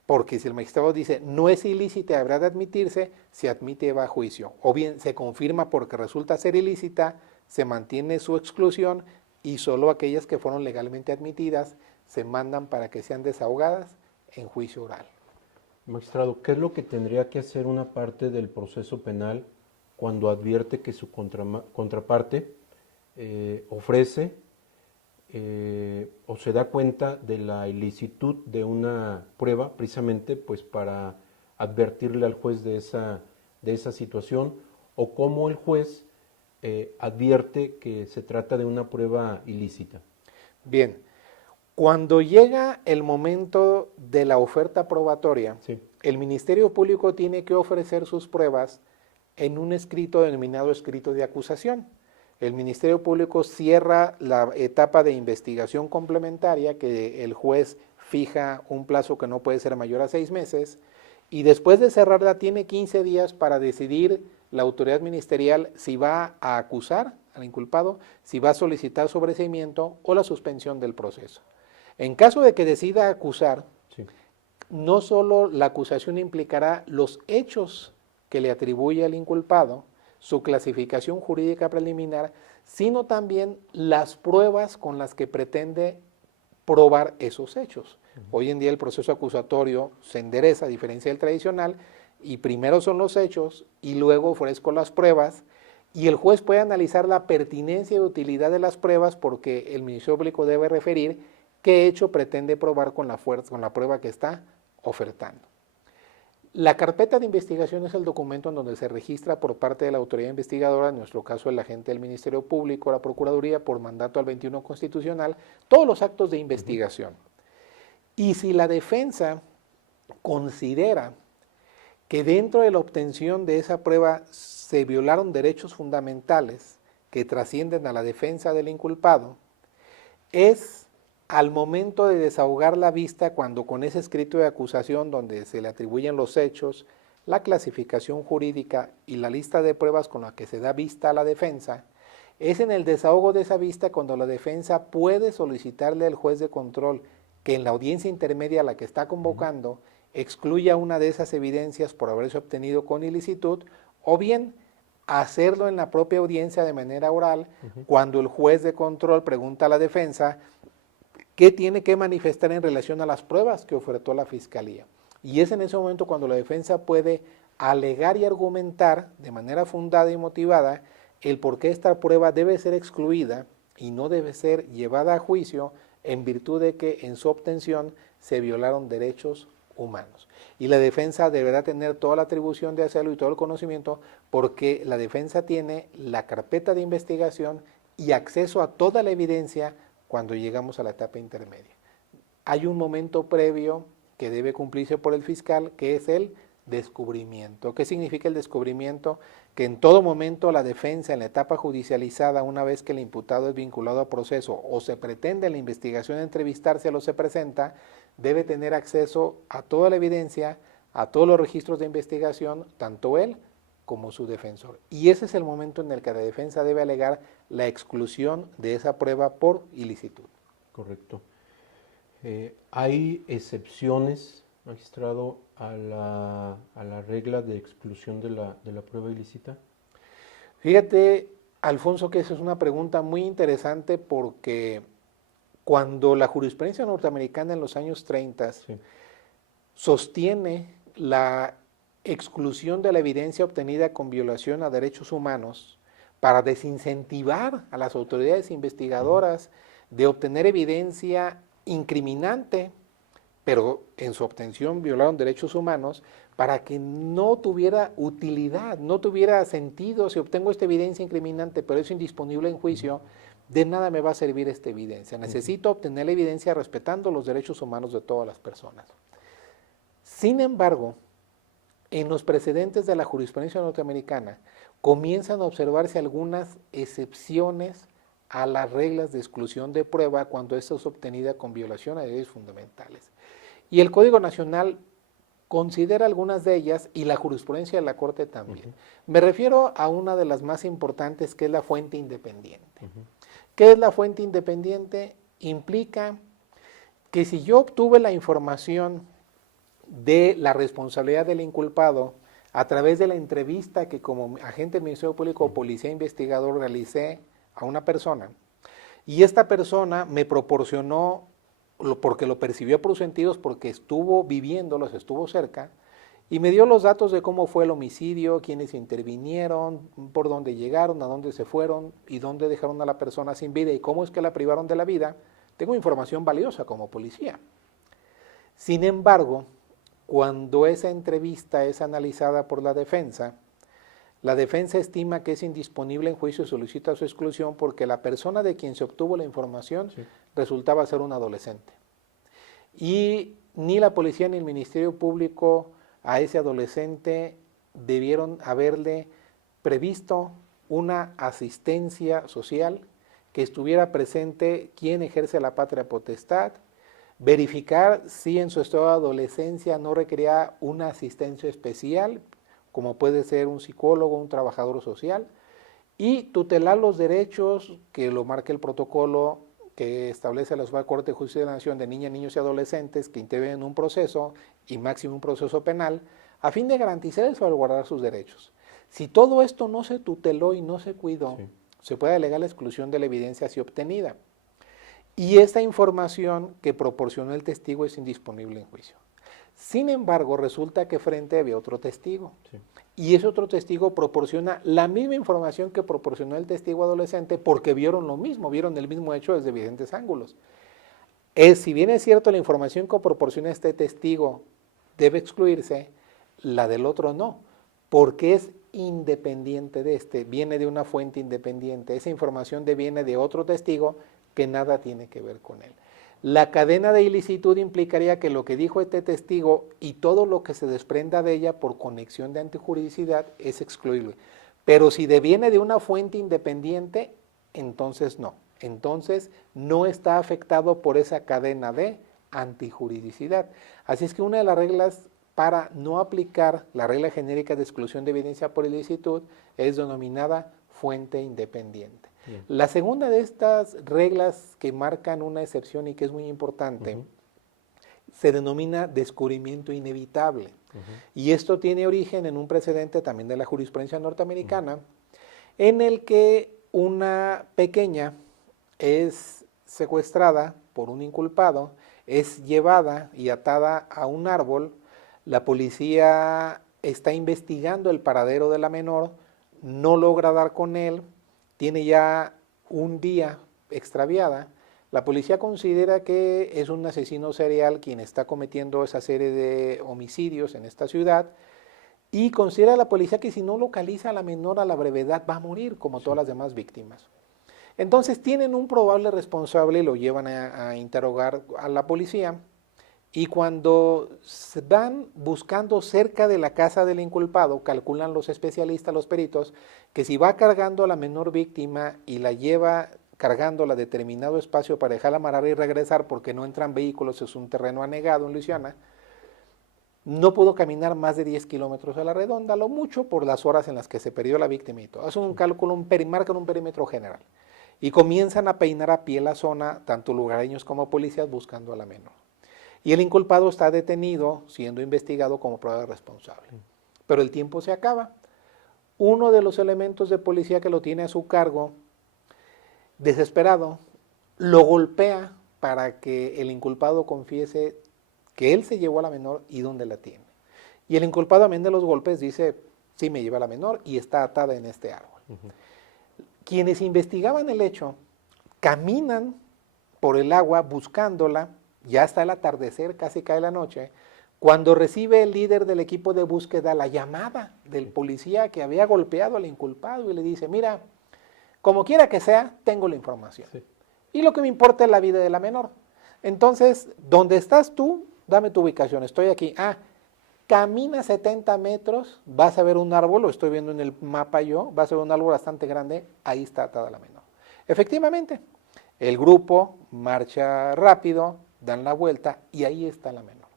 porque si el magistrado dice no es ilícita, habrá de admitirse, se admite va a juicio. O bien se confirma porque resulta ser ilícita, se mantiene su exclusión y solo aquellas que fueron legalmente admitidas se mandan para que sean desahogadas en juicio oral. Magistrado, ¿qué es lo que tendría que hacer una parte del proceso penal cuando advierte que su contraparte ofrece o se da cuenta de la ilicitud de una prueba, precisamente pues para advertirle al juez de esa situación, o cómo el juez advierte que se trata de una prueba ilícita? Bien, cuando llega el momento de la oferta probatoria, sí, el Ministerio Público tiene que ofrecer sus pruebas en un escrito denominado escrito de acusación. El Ministerio Público cierra la etapa de investigación complementaria, que el juez fija un plazo que no puede ser mayor a 6 meses, y después de cerrarla tiene 15 días para decidir la autoridad ministerial si va a acusar al inculpado, si va a solicitar sobreseimiento o la suspensión del proceso. En caso de que decida acusar, sí, no solo la acusación implicará los hechos que le atribuye al inculpado, su clasificación jurídica preliminar, sino también las pruebas con las que pretende probar esos hechos. Hoy en día el proceso acusatorio se endereza, a diferencia del tradicional, y primero son los hechos y luego ofrezco las pruebas, y el juez puede analizar la pertinencia y utilidad de las pruebas porque el Ministerio Público debe referir qué hecho pretende probar con la prueba que está ofertando. La carpeta de investigación es el documento en donde se registra por parte de la autoridad investigadora, en nuestro caso el agente del Ministerio Público, la Procuraduría, por mandato al 21 constitucional, todos los actos de investigación. Y si la defensa considera que dentro de la obtención de esa prueba se violaron derechos fundamentales que trascienden a la defensa del inculpado, es al momento de desahogar la vista, cuando con ese escrito de acusación donde se le atribuyen los hechos, la clasificación jurídica y la lista de pruebas con la que se da vista a la defensa, Es en el desahogo de esa vista cuando la defensa puede solicitarle al juez de control que en la audiencia intermedia a la que está convocando excluya una de esas evidencias por haberse obtenido con ilicitud, o bien hacerlo en la propia audiencia de manera oral, cuando el juez de control pregunta a la defensa qué tiene que manifestar en relación a las pruebas que ofertó la fiscalía. Y es en ese momento cuando la defensa puede alegar y argumentar de manera fundada y motivada el por qué esta prueba debe ser excluida y no debe ser llevada a juicio en virtud de que en su obtención se violaron derechos humanos. Y la defensa deberá tener toda la atribución de hacerlo y todo el conocimiento, porque la defensa tiene la carpeta de investigación y acceso a toda la evidencia cuando llegamos a la etapa intermedia. Hay un momento previo que debe cumplirse por el fiscal, que es el descubrimiento. ¿Qué significa el descubrimiento? Que en todo momento la defensa en la etapa judicializada, una vez que el imputado es vinculado a proceso o se pretende en la investigación entrevistarse o se presenta, debe tener acceso a toda la evidencia, a todos los registros de investigación, tanto él como su defensor. Y ese es el momento en el que la defensa debe alegar la exclusión de esa prueba por ilicitud. Correcto. ¿Hay excepciones, magistrado, a la regla de exclusión de la prueba ilícita? Fíjate, Alfonso, que esa es una pregunta muy interesante, porque cuando la jurisprudencia norteamericana en los años 30 sostiene la exclusión de la evidencia obtenida con violación a derechos humanos para desincentivar a las autoridades investigadoras de obtener evidencia incriminante, pero en su obtención violaron derechos humanos, para que no tuviera utilidad, no tuviera sentido. Si obtengo esta evidencia incriminante pero es indisponible en juicio, de nada me va a servir esta evidencia. Necesito obtener la evidencia respetando los derechos humanos de todas las personas. Sin embargo, en los precedentes de la jurisprudencia norteamericana comienzan a observarse algunas excepciones a las reglas de exclusión de prueba cuando esta es obtenida con violación a derechos fundamentales. Y el Código Nacional considera algunas de ellas, y la jurisprudencia de la Corte también. Me refiero a una de las más importantes, que es la fuente independiente. ¿Qué es la fuente independiente? Implica que si yo obtuve la información de la responsabilidad del inculpado a través de la entrevista que como agente del Ministerio Público o policía investigador realicé a una persona, y esta persona me proporcionó, porque lo percibió por sus sentidos, porque estuvo viviéndolos, estuvo cerca, y me dio los datos de cómo fue el homicidio, quiénes intervinieron, por dónde llegaron, a dónde se fueron y dónde dejaron a la persona sin vida y cómo es que la privaron de la vida. Tengo información valiosa como policía. Sin embargo, cuando esa entrevista es analizada por la defensa estima que es indisponible en juicio y solicita su exclusión porque la persona de quien se obtuvo la información resultaba ser un adolescente. Y ni la policía ni el Ministerio Público a ese adolescente debieron haberle previsto una asistencia social, que estuviera presente quien ejerce la patria potestad, verificar si en su estado de adolescencia no requería una asistencia especial, como puede ser un psicólogo, un trabajador social, y tutelar los derechos que lo marca el protocolo que establece la Suprema Corte de Justicia de la Nación de niñas, niños y adolescentes que intervienen en un proceso y máximo un proceso penal, a fin de garantizar y salvaguardar sus derechos. Si todo esto no se tuteló y no se cuidó, se puede alegar la exclusión de la evidencia así obtenida. Y esta información que proporcionó el testigo es indisponible en juicio. Sin embargo, resulta que frente había otro testigo. Y ese otro testigo proporciona la misma información que proporcionó el testigo adolescente, porque vieron lo mismo, vieron el mismo hecho desde diferentes ángulos. Si bien es cierto la información que proporciona este testigo debe excluirse, la del otro no, porque es independiente de este, viene de una fuente independiente. Esa información viene de otro testigo que nada tiene que ver con él. La cadena de ilicitud implicaría que lo que dijo este testigo y todo lo que se desprenda de ella por conexión de antijuridicidad es excluible. Pero si deviene de una fuente independiente, entonces no. Entonces no está afectado por esa cadena de antijuridicidad. Así es que una de las reglas para no aplicar la regla genérica de exclusión de evidencia por ilicitud es denominada fuente independiente. La segunda de estas reglas que marcan una excepción y que es muy importante, se denomina descubrimiento inevitable. Y esto tiene origen en un precedente también de la jurisprudencia norteamericana, en el que una pequeña es secuestrada por un inculpado, es llevada y atada a un árbol, la policía está investigando el paradero de la menor, no logra dar con él, tiene ya un día extraviada, la policía considera que es un asesino serial quien está cometiendo esa serie de homicidios en esta ciudad y considera la policía que si no localiza a la menor a la brevedad va a morir como todas las demás víctimas. Entonces tienen un probable responsable y lo llevan a interrogar a la policía y cuando se van buscando cerca de la casa del inculpado, calculan los especialistas, los peritos, que si va cargando a la menor víctima y la lleva cargándola a determinado espacio para dejarla amarrar y regresar porque no entran vehículos, es un terreno anegado en Luisiana, no pudo caminar más de 10 kilómetros a la redonda, lo mucho por las horas en las que se perdió la víctima y todo. Hacen un cálculo, marcan un perímetro general y comienzan a peinar a pie la zona, tanto lugareños como policías, buscando a la menor. Y el inculpado está detenido, siendo investigado como probable responsable. Pero el tiempo se acaba. Uno de los elementos de policía que lo tiene a su cargo, desesperado, lo golpea para que el inculpado confiese que él se llevó a la menor y dónde la tiene. Y el inculpado, amén de los golpes, dice, sí me lleva a la menor y está atada en este árbol. Quienes investigaban el hecho, caminan por el agua buscándola, ya está el atardecer, casi cae la noche, cuando recibe el líder del equipo de búsqueda la llamada del policía que había golpeado al inculpado y le dice, mira, como quiera que sea, tengo la información. Sí. Y lo que me importa es la vida de la menor. Entonces, ¿dónde estás tú? Dame tu ubicación, estoy aquí. Camina 70 metros, vas a ver un árbol, lo estoy viendo en el mapa yo, vas a ver un árbol bastante grande, ahí está atada la menor. Efectivamente, el grupo marcha rápido, dan la vuelta y ahí está la menor.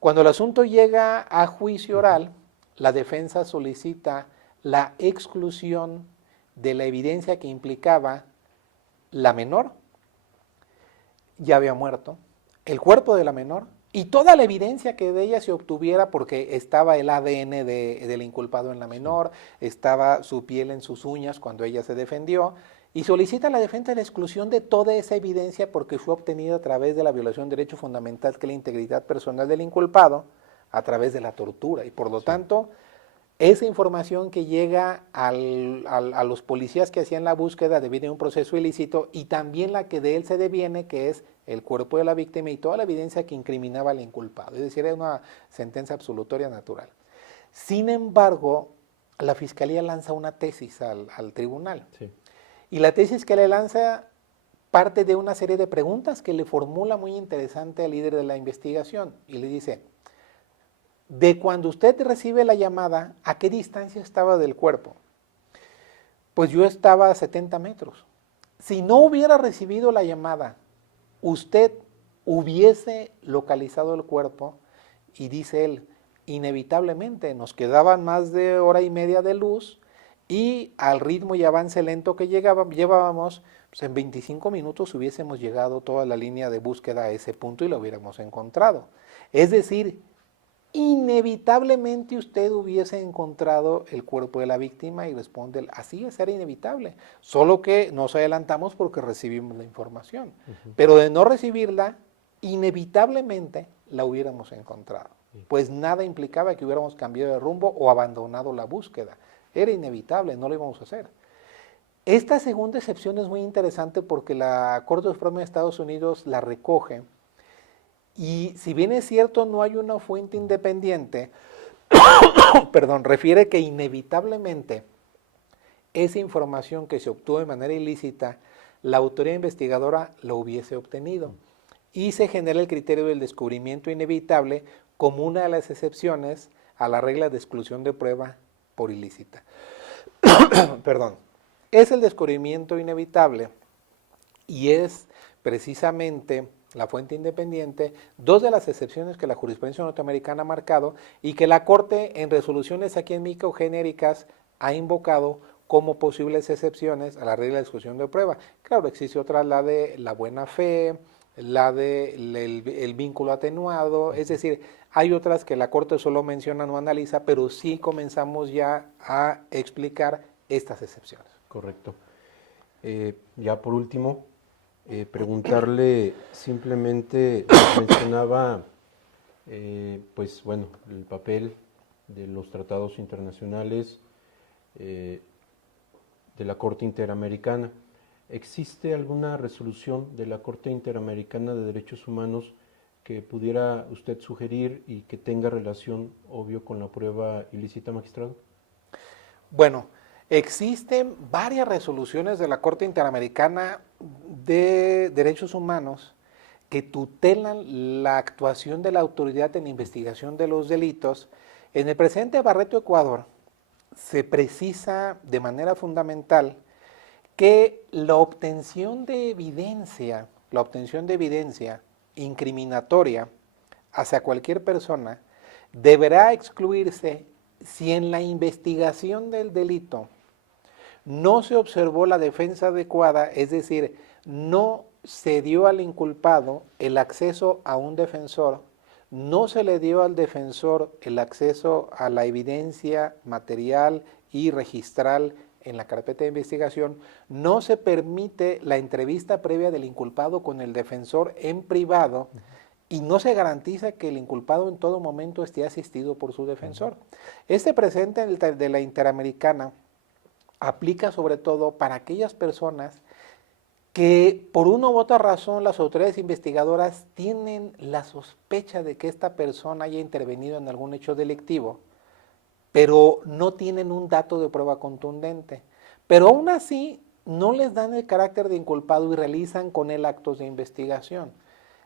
Cuando el asunto llega a juicio oral, la defensa solicita la exclusión de la evidencia que implicaba la menor, ya había muerto, el cuerpo de la menor y toda la evidencia que de ella se obtuviera porque estaba el ADN del inculpado en la menor, estaba su piel en sus uñas cuando ella se defendió y solicita a la defensa la exclusión de toda esa evidencia porque fue obtenida a través de la violación de derecho fundamental que es la integridad personal del inculpado a través de la tortura y por lo tanto esa información que llega a los policías que hacían la búsqueda deviene un proceso ilícito y también la que de él se deviene, que es el cuerpo de la víctima y toda la evidencia que incriminaba al inculpado. Es decir, era una sentencia absolutoria natural. Sin embargo, la Fiscalía lanza una tesis al tribunal. Sí. Y la tesis que le lanza parte de una serie de preguntas que le formula muy interesante al líder de la investigación. Y le dice, de cuando usted recibe la llamada, ¿a qué distancia estaba del cuerpo? Pues yo estaba a 70 metros. Si no hubiera recibido la llamada, usted hubiese localizado el cuerpo y dice él, inevitablemente nos quedaban más de hora y media de luz y al ritmo y avance lento que llevábamos, pues en 25 minutos hubiésemos llegado toda la línea de búsqueda a ese punto y lo hubiéramos encontrado. Es decir, inevitablemente usted hubiese encontrado el cuerpo de la víctima y responde, así es, era inevitable, solo que nos adelantamos porque recibimos la información, pero de no recibirla, inevitablemente la hubiéramos encontrado, pues nada implicaba que hubiéramos cambiado de rumbo o abandonado la búsqueda, era inevitable, no lo íbamos a hacer. Esta segunda excepción es muy interesante porque la Corte Suprema de Estados Unidos la recoge. Y si bien es cierto, no hay una fuente independiente, refiere que inevitablemente esa información que se obtuvo de manera ilícita, la autoridad investigadora lo hubiese obtenido. Y se genera el criterio del descubrimiento inevitable como una de las excepciones a la regla de exclusión de prueba por ilícita. Es el descubrimiento inevitable y es precisamente la fuente independiente, dos de las excepciones que la jurisprudencia norteamericana ha marcado y que la Corte en resoluciones aquí en México genéricas ha invocado como posibles excepciones a la regla de exclusión de prueba. Claro, existe otra, la de la buena fe, la de el vínculo atenuado, es decir, hay otras que la Corte solo menciona, no analiza, pero sí comenzamos ya a explicar estas excepciones. Correcto. Ya por último, preguntarle simplemente, mencionaba, pues bueno, el papel de los tratados internacionales, de la Corte Interamericana. ¿Existe alguna resolución de la Corte Interamericana de Derechos Humanos que pudiera usted sugerir y que tenga relación, obvio, con la prueba ilícita, magistrado? Bueno, existen varias resoluciones de la Corte Interamericana de Derechos Humanos que tutelan la actuación de la autoridad en investigación de los delitos. En el presente Barreto, Ecuador, se precisa de manera fundamental que la obtención de evidencia incriminatoria hacia cualquier persona deberá excluirse si en la investigación del delito no se observó la defensa adecuada, es decir, no se dio al inculpado el acceso a un defensor, no se le dio al defensor el acceso a la evidencia material y registral en la carpeta de investigación, no se permite la entrevista previa del inculpado con el defensor en privado y no se garantiza que el inculpado en todo momento esté asistido por su defensor. Este precedente de la Interamericana aplica sobre todo para aquellas personas que por una u otra razón las autoridades investigadoras tienen la sospecha de que esta persona haya intervenido en algún hecho delictivo, pero no tienen un dato de prueba contundente. Pero aún así no les dan el carácter de inculpado y realizan con él actos de investigación.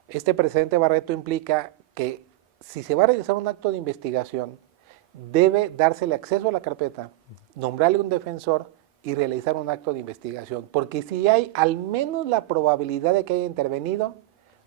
Este precedente Barreto implica que si se va a realizar un acto de investigación, debe dársele acceso a la carpeta, nombrarle un defensor y realizar un acto de investigación. Porque si hay al menos la probabilidad de que haya intervenido,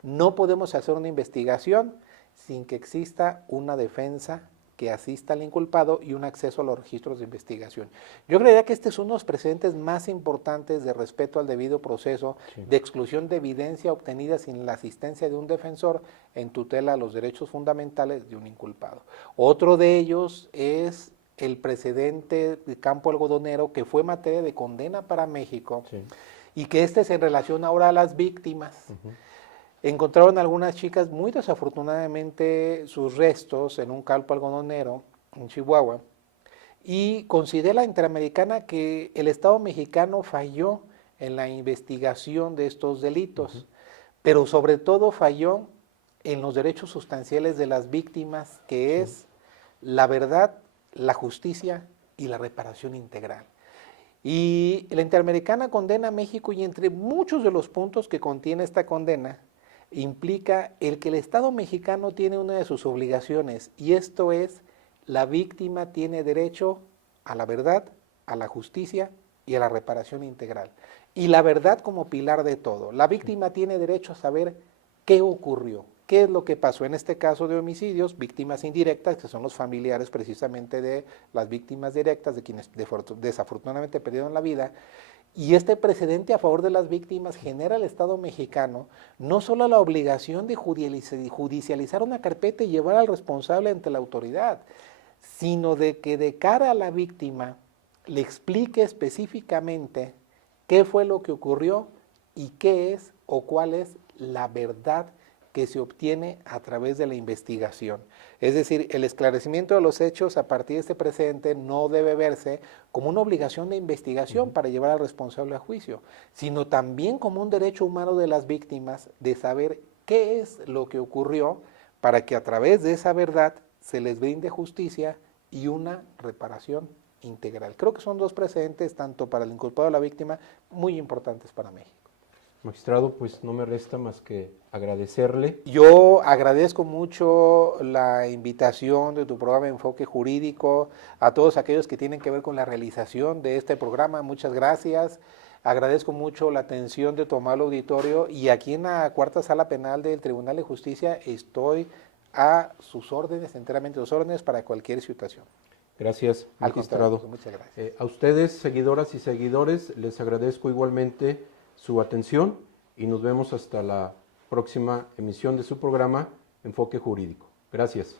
no podemos hacer una investigación sin que exista una defensa que asista al inculpado y un acceso a los registros de investigación. Yo creería que este es uno de los precedentes más importantes de respeto al debido proceso, sí, de exclusión de evidencia obtenida sin la asistencia de un defensor en tutela a los derechos fundamentales de un inculpado. Otro de ellos es el precedente de Campo Algodonero, que fue materia de condena para México, sí, y que este se relaciona ahora a las víctimas. Encontraron algunas chicas, muy desafortunadamente, sus restos en un campo algodonero en Chihuahua, y considera la Interamericana que el Estado mexicano falló en la investigación de estos delitos, pero sobre todo falló en los derechos sustanciales de las víctimas, que es la verdad, la justicia y la reparación integral. Y la Interamericana condena a México, y entre muchos de los puntos que contiene esta condena, implica el que el Estado mexicano tiene una de sus obligaciones, y esto es, la víctima tiene derecho a la verdad, a la justicia y a la reparación integral. Y la verdad como pilar de todo. La víctima tiene derecho a saber qué ocurrió, qué es lo que pasó. En este caso de homicidios, víctimas indirectas, que son los familiares precisamente de las víctimas directas, de quienes desafortunadamente perdieron la vida. Y este precedente a favor de las víctimas genera al Estado mexicano no solo la obligación de judicializar una carpeta y llevar al responsable ante la autoridad, sino de que de cara a la víctima le explique específicamente qué fue lo que ocurrió y qué es o cuál es la verdad que se obtiene a través de la investigación. Es decir, el esclarecimiento de los hechos a partir de este precedente no debe verse como una obligación de investigación para llevar al responsable a juicio, sino también como un derecho humano de las víctimas de saber qué es lo que ocurrió para que a través de esa verdad se les brinde justicia y una reparación integral. Creo que son dos precedentes, tanto para el inculpado y la víctima, muy importantes para México. Magistrado, pues no me resta más que agradecerle. Yo agradezco mucho la invitación de tu programa Enfoque Jurídico, a todos aquellos que tienen que ver con la realización de este programa, muchas gracias. Agradezco mucho la atención de tu amable auditorio, y aquí en la Cuarta Sala Penal del Tribunal de Justicia estoy a sus órdenes, enteramente a sus órdenes para cualquier situación. Gracias, Al magistrado. contrario, muchas gracias. A ustedes, seguidoras y seguidores, les agradezco igualmente su atención y nos vemos hasta la próxima emisión de su programa Enfoque Jurídico. Gracias.